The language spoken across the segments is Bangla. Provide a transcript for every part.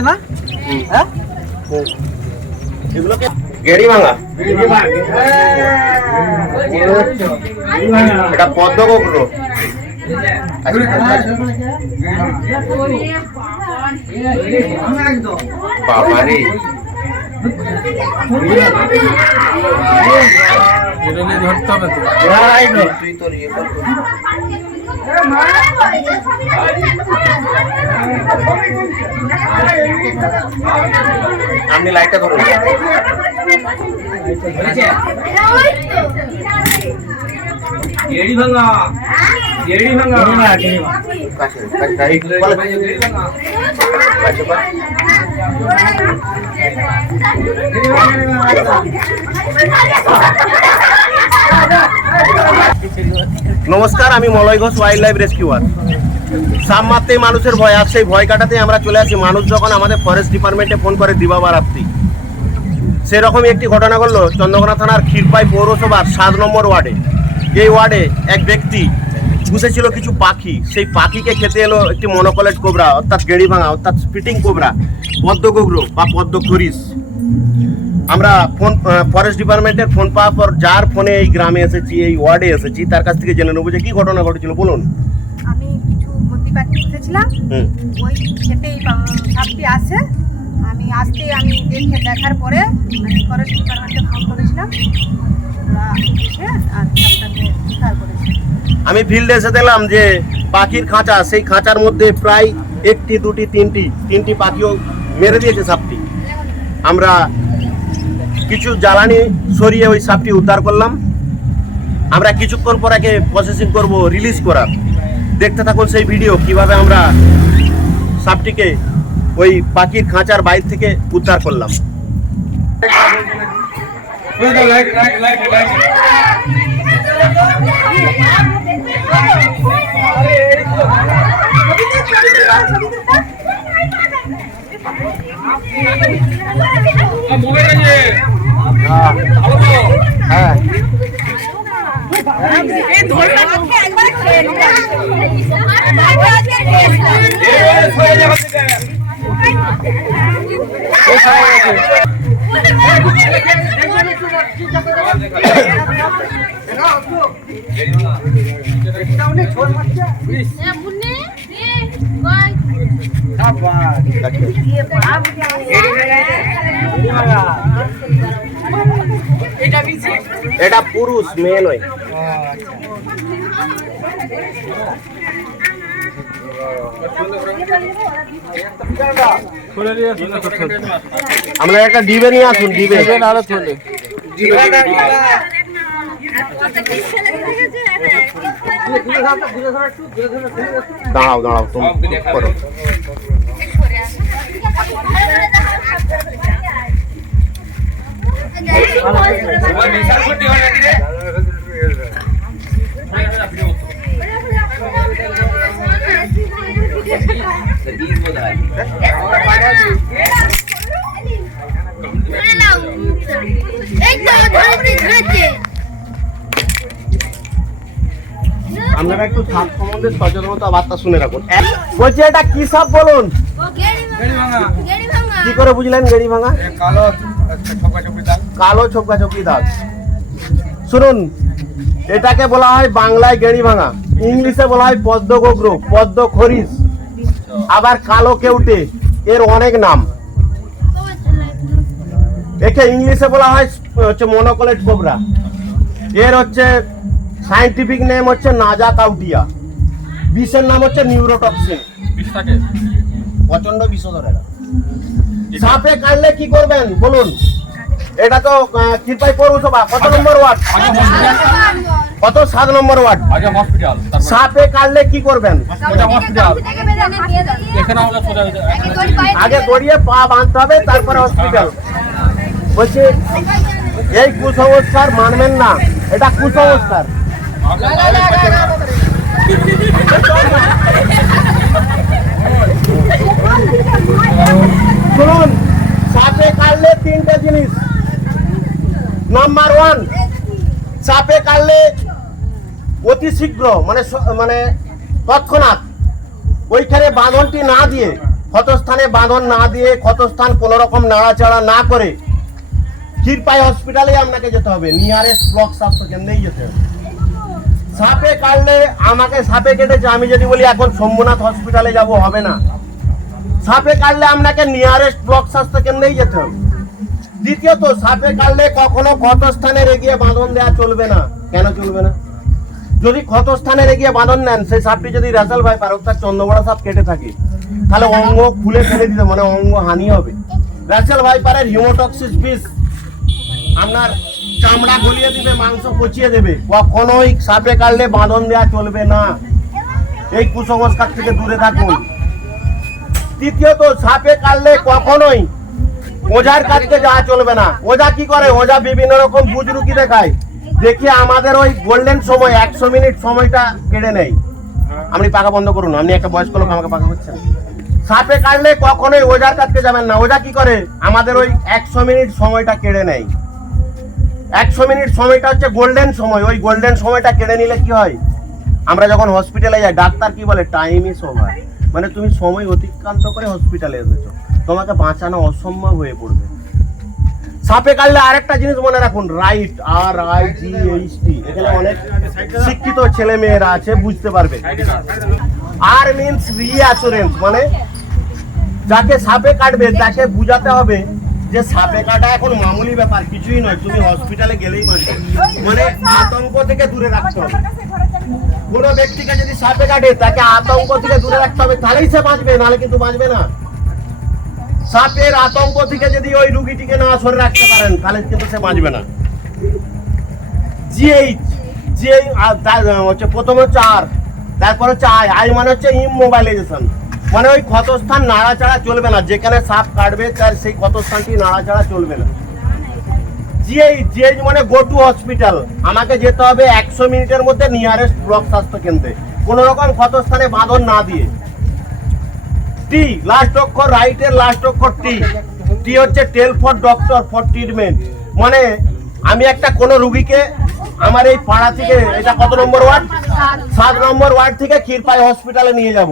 না হ্যাঁ এগুলোকে গেড়ি ভাঙা এটা পদ্ম ইয়ে কর তো। আপনি লাইটটা ধরুন। গেড়ি ভাঙা। গেড়ি ভাঙা। কাছে কাছে এই বলে কাছে বল। নমস্কার, আমি Malay Ghosh wild life rescuer সাপ মারতেই মানুষের ভয় সেই ভয় কাটাতে আমরা চলে আসি। মানুষ যখন আমাদের ফরেস্ট ডিপার্টমেন্টে ফোন করে দিবাবার রাত্রি সেরকমই একটি ঘটনা ঘটলো। চন্দ্রকোনা থানার ক্ষীরপাই পৌরসভার সাত নম্বর ওয়ার্ডে। এই ওয়ার্ডে এক ব্যক্তি বসেছিল কিছু পাখি। সেই পাখিকে খেতে এলো একটি মনোকলেট কোবরা অর্থাৎ গেড়ি ভাঙা অর্থাৎ স্পিটিং কোবরা পদ্ম গোগ্র বা পদ্ম খরিস। আমরা ফোন ফরেস্ট ডিপার্টমেন্টের ফোন পাওয়ার পর যার ফোনে এই গ্রামে এসেছি এই ওয়ার্ডে এসেছি তার কাছ থেকে জেনে নেব যে কি ঘটনা ঘটেছিল বলুন। আমি কিছু গতি পাখি হুম। ওই খেতেই সাপটি আসে আমি আসতে আমি দেখে দেখার পরে আমি ফরেস্ট ডিপার্টমেন্টে ফোন করেছিলাম। ওরা এসে আর সাপটাকে আমি ফিল্ডে এসে দেখলাম যে পাখির খাঁচা সেই খাঁচার মধ্যে প্রায় একটি দুটি তিনটি তিনটি পাখিও মেরে দিয়েছে সাপটি আমরা কিছু জ্বালানি সরিয়ে ওই সাপটি উদ্ধার করলাম আমরা কিছুক্ষণ পর একে প্রসেসিং করব রিলিজ করার দেখতে থাকুন সেই ভিডিও কীভাবে আমরা সাপটিকে ওই পাখির খাঁচার বাইর থেকে উদ্ধার করলাম মোবাইল আছে হ্যাঁ এটা পুরুষ মেয়ে নয়। আমরা একটা ডিবে নিয়ে আসুন ডিবে। দাঁড়াও দাঁড়াও তুমি চুপ করো। আপনারা একটু সাপ সম্বন্ধে সচেতনতা বার্তা শুনে রাখুন। বলছি এটা কি সাপ বলুন? কি করে বুঝলেন গেড়ি ভাঙা? কালো ছপা ছপি ছোপকা চোপড়ি দাগ। শুনুন এটাকে বলা হয় বাংলায় গেড়ি ভাঙা। ইংলিশে বলা হয় পদ্ম গোগ্র পদ্ম খরিস। আবার কালো কেউটে এর অনেক নাম। একে ইংলিশে বলা হয় হচ্ছে মনোকলেট কোবরা এর হচ্ছে সাইন্টিফিক নেম হচ্ছে নাজা কাউটিয়া। বিষের নাম হচ্ছে নিউরোটক্সিন। প্রচণ্ড বিষধর এটা সাপে কাটলে কি করবেন? বলুন। এটা তো কৃপাই পৌরসভা কত নম্বর ওয়ার্ড? কত? সাত নম্বর ওয়ার্ড। আগে সাপে কাটলে কি করবেন? আগে গড়িয়ে পা বাঁধতে হবে তারপরে হসপিটাল বলছি এই কুসংস্কার মানবেন না। এটা কুসংস্কার। শুনুন সাপে কাটলে তিনটে জিনিস। নাম্বার ওয়ান সাপে কাটলে অতি শীঘ্র মানে মানে তৎক্ষণাৎ ওইখানে বাঁধনটি না দিয়ে, ক্ষতস্থানে বাঁধন না দিয়ে ক্ষতস্থান কোনো রকম নাড়াচাড়া না করে ক্ষীরপাই হসপিটালে আপনাকে যেতে হবে। নিয়ারেস্ট ব্লক স্বাস্থ্য কেন্দ্রেই যেতে হবে। সাপে কাটলে আমাকে সাপে কেটেছে, আমি যদি বলি এখন শম্ভুনাথ হসপিটালে যাব, হবে না। সাপে কাটলে আপনাকে নিয়ারেস্ট ব্লক স্বাস্থ্য কেন্দ্রেই যেতে হবে। দ্বিতীয়ত, সাপে কাটলে কখনো ক্ষতস্থানে রেগিয়ে বাঁধন দেওয়া চলবে না। কেন চলবে না? যদি ক্ষতস্থানে রেগিয়ে বাঁধন নেন, সেই সাপটি যদি রেসাল ভাই পার অর্থাৎ চন্দ্রবড়া সাপ কেটে থাকে। তাহলে অঙ্গ খুলে ফেলে দিতে মানে অঙ্গ হানি হবে। রেসাল ভাই পারের হিমোটক্সিস বিষ আপনার চামড়া গলিয়ে দিবে, মাংস পচিয়ে দেবে। কখনোই সাপে কাটলে বাঁধন দেওয়া চলবে না। এই কুসংস্কার থেকে দূরে থাকুন। তৃতীয়ত, সাপে কাটলে কখনোই ওঝার কাছকে যাওয়া চলবে না। ওঝা কি করে? ওঝা বিভিন্ন রকম বুজরুকি দেখায়। দেখি আমাদের ওই গোল্ডেন সময়, একশো মিনিট সময়টা কেড়ে নেই। আপনি পাকা বন্ধ করুন, আপনি একটা বয়স্ক লোক আমাকে পাকা করছেন সাপে কাটলে কখনোই ওঝার কাছকে যাবেন না। ওঝা কি করে? আমাদের ওই একশো মিনিট সময়টা কেড়ে নেয় একশো মিনিট সময়টা হচ্ছে গোল্ডেন সময়। ওই গোল্ডেন সময়টা কেড়ে নিলে কি হয়? আমরা যখন হসপিটালে যাই, ডাক্তার কি বলে? টাইম ইস ওভার মানে তুমি সময় অতিক্রান্ত করে হসপিটালে এসেছ। তোমাকে বাঁচানো অসম্ভব হয়ে পড়বে। সাপে কাটলে আরেকটা জিনিস মনে রাখুন right R I G H T এখানে অনেক শিক্ষিত ছেলে মেয়েরা আছে, বুঝতে পারবে। আর মিনস রিঅ্যাসুরেন্স মানে যাকে সাপে কাটবে, তাকে বুঝাতে হবে যে সাপে কাটা এখন মামুলি ব্যাপার, কিছুই নয়, তুমি হসপিটালে গেলেই বাঁচবে মানে আতঙ্ক থেকে দূরে রাখতে হবে। কোনো ব্যক্তিকে যদি সাপে কাটে, তাকে আতঙ্ক থেকে দূরে রাখতে হবে, তাহলেই সে বাঁচবে, নাহলে কিন্তু বাঁচবে না। সাপের আতঙ্ক থেকে যদি ওই রুগীটিকে না সরে রাখতে পারেন, তাহলে কিন্তু সে বাঁচবে না। জিএইচ জিএই হচ্ছে প্রথম হচ্ছে আর তারপর হচ্ছে আই আই মানে হচ্ছে ইমোবাইলাইজেশন মানে ওই ক্ষতস্থান নাড়াচাড়া চলবে না। যেখানে সাপ কাটবে, তার সেই ক্ষতস্থানটি নাড়াচাড়া চলবে না। জিএইচ জিএইচ মানে গো টু হসপিটাল আমাকে যেতে হবে একশো মিনিটের মধ্যে নিয়ারেস্ট ব্লক স্বাস্থ্য কেন্দ্রে। কোনো রকম ক্ষতস্থানে বাঁধন না দিয়ে। টি লাস্ট অক্ষর রাইটের লাস্ট অক্ষর টি টি হচ্ছে tell for doctor for treatment মানে আমি একটা কোনো রুগীকে আমার এই পাড়া থেকে, এটা কত নম্বর ওয়ার্ড? সাত নম্বর ওয়ার্ড থেকে ক্ষীরপাই হসপিটালে নিয়ে যাব।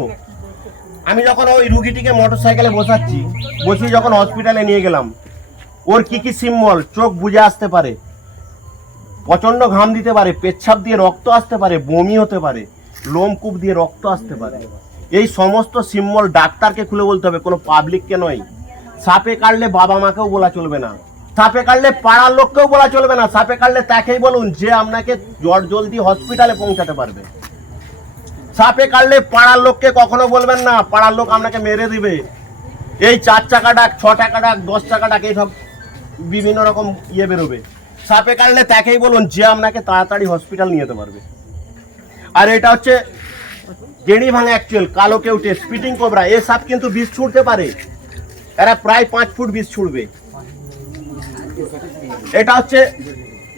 আমি যখন ওই রুগীটিকে মোটর সাইকেলে বসাচ্ছি বসিয়ে যখন হসপিটালে নিয়ে গেলাম, ওর কি কি সিম্বল চোখ বুঝে আসতে পারে প্রচণ্ড ঘাম দিতে পারে, পেচ্ছাপ দিয়ে রক্ত আসতে পারে, বমি হতে পারে লোমকূপ দিয়ে রক্ত আসতে পারে। এই সমস্ত সিম্বল ডাক্তারকে খুলে বলতে হবে, কোনো পাবলিককে নয়। সাপে কাটলে বাবা মাকেও বলা চলবে না। সাপে কাটলে পাড়ার লোককেও বলা চলবে না। সাপে কাটলে তাকেই বলুন, যে আপনাকে জ্বর জলদি হসপিটালে পৌঁছাতে পারবে। সাপে কাটলে পাড়ার লোককে কখনো বলবেন না, পাড়ার লোক আপনাকে মেরে দিবে। এই চার চাকা ডাক, ছ টাকা ডাক, দশ টাকা ডাক এইসব বিভিন্ন রকম ইয়ে বেরোবে। সাপে কাটলে তাকেই বলুন, যে আপনাকে তাড়াতাড়ি হসপিটাল নিয়ে যেতে পারবে। আর এটা হচ্ছে গেড়ি ভাঙা অ্যাকচুয়াল কালো কেউটে স্পিটিং কোবরা এ সাপ কিন্তু বিষ ছুটতে পারে। এরা প্রায় পাঁচ ফুট বিষ ছুটবে এটা হচ্ছে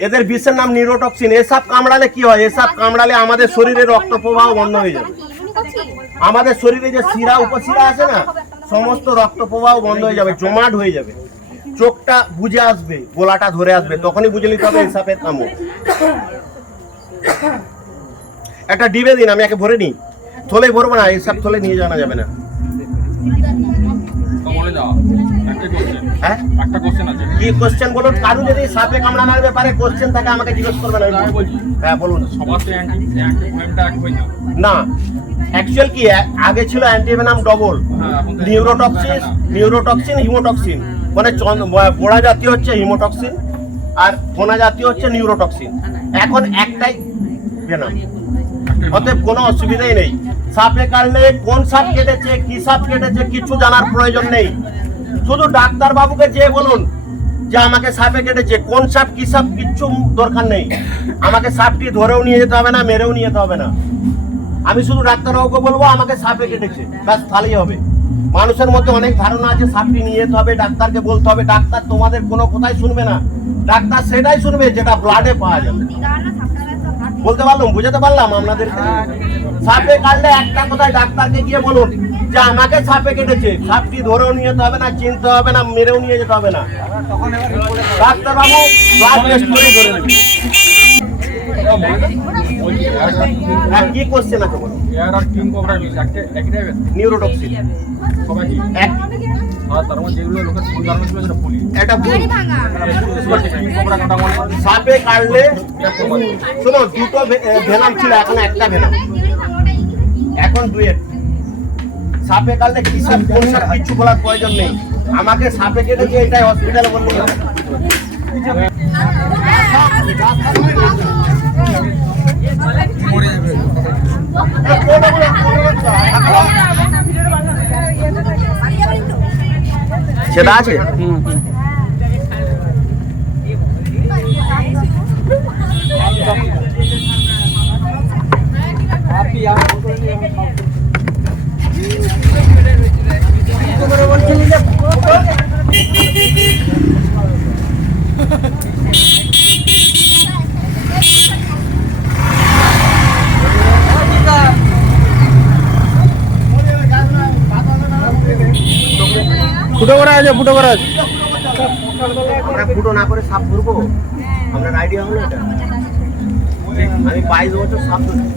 এদের বিষের নাম নিউরোটক্সিন। এসব কামড়ালে কি হয়? এসব কামড়ালে আমাদের শরীরে রক্ত প্রবাহ বন্ধ হয়ে যাবে আমাদের শরীরে যে শিরা, উপশিরা আছে না, সমস্ত রক্ত প্রবাহ বন্ধ হয়ে যাবে, জমাট হয়ে যাবে। চোখটা বুঝে আসবে, গোলাটা ধরে আসবে, তখনই বুঝে নিতে হবে এই সাপের কামড়। একটা ডিবে দিন আমি একে ভরে নিই। থলে ভরবো না, এসব থলে নিয়ে জানা যাবে না। হ্যাঁ? একটা কোশ্চেন আছে। কি কোশ্চেন বলুন? কারও যদি সাপে কামড়ানোর ব্যাপারে কোশ্চেন থাকে আমাকে জিজ্ঞেস করবেন আমি আমি বলছি হ্যাঁ বলুন। সবার তো অ্যান্টি অ্যান্টি ভয়েমটা এক হয় না না। অ্যাকচুয়াল কি? আগে ছিল অ্যান্টিভেনাম ডবল হ্যাঁ, নিউরোটক্সিন নিউরোটক্সিন হিমোটক্সিন মানে চন- ব- পোড়া জাতীয় হচ্ছে হিমোটক্সিন আর ফোনা জাতীয় হচ্ছে নিউরোটক্সিন এখন একটাই ভেনাম অতএব কোনো অসুবিধাই নেই। সাপে কাটলে কোন সাপ কেটেছে, কি সাপ কেটেছে, কিছু জানার প্রয়োজন নেই। শুধু ডাক্তার বাবুকে যে বলুন যে আমাকে সাপে কেটেছে, কোন সাপ, কি সাপ, কিচ্ছু দরকার নেই। আমাকে সাপটি ধরেও নিয়ে যেতে হবে না, মেরেও নিয়ে যেতে হবে না। আমি শুধু ডাক্তারবাবুকে বলব, আমাকে সাপে কেটেছে। ব্যাস, তাহলেই হবে। মানুষের মধ্যে অনেক ধারণা আছে, সাপটি নিয়ে যেতে হবে, ডাক্তারকে বলতে হবে। ডাক্তার তোমাদের কোনো কথাই শুনবে না। ডাক্তার সেটাই শুনবে, যেটা ব্লাডে পাওয়া যাবে। বলতে পারলাম বুঝাতে পারলাম আপনাদেরকে? সাপে কাটলে একটা কথায় ডাক্তারকে গিয়ে বলুন যে আমাকে সাপে কেটেছে। সাপটি ধরেও নিয়ে যেতে হবে না চিনতে হবে না মেরেও নিয়ে যেতে হবে না। ডাক্তারবাবু ব্লাড টেস্ট করে ধরে নেবে কিং- কোশ্চেন আছে বলো নিউরোটক্সিন সবাই এক। আর তার মধ্যে যেগুলো লোকের উদাহরণ ছিল যেটা বলি এটা ভুল কিং কোবরা কাটা সাপে কাটলে শোনো দুটো ভেনাম ছিল এখন একটা ভেনাম। এখন দুয়ের সাপে কাটলে কিসব কোন সাপ কিচ্ছু বলার প্রয়োজন নেই। আমাকে সাপে কেটে দিয়ে এটাই হসপিটালে বললেই হবে সেটা আছে আপনি আমার করে নিয়ে আমার খাও। তোমরা বলছিলে যে ফুটো করা আছে ফুটো করা আছে ফুটো না করে সাপ ধরবো? আপনার আইডিয়া হলো এটা? আমি বাইশ বছর সাপ ধরছি।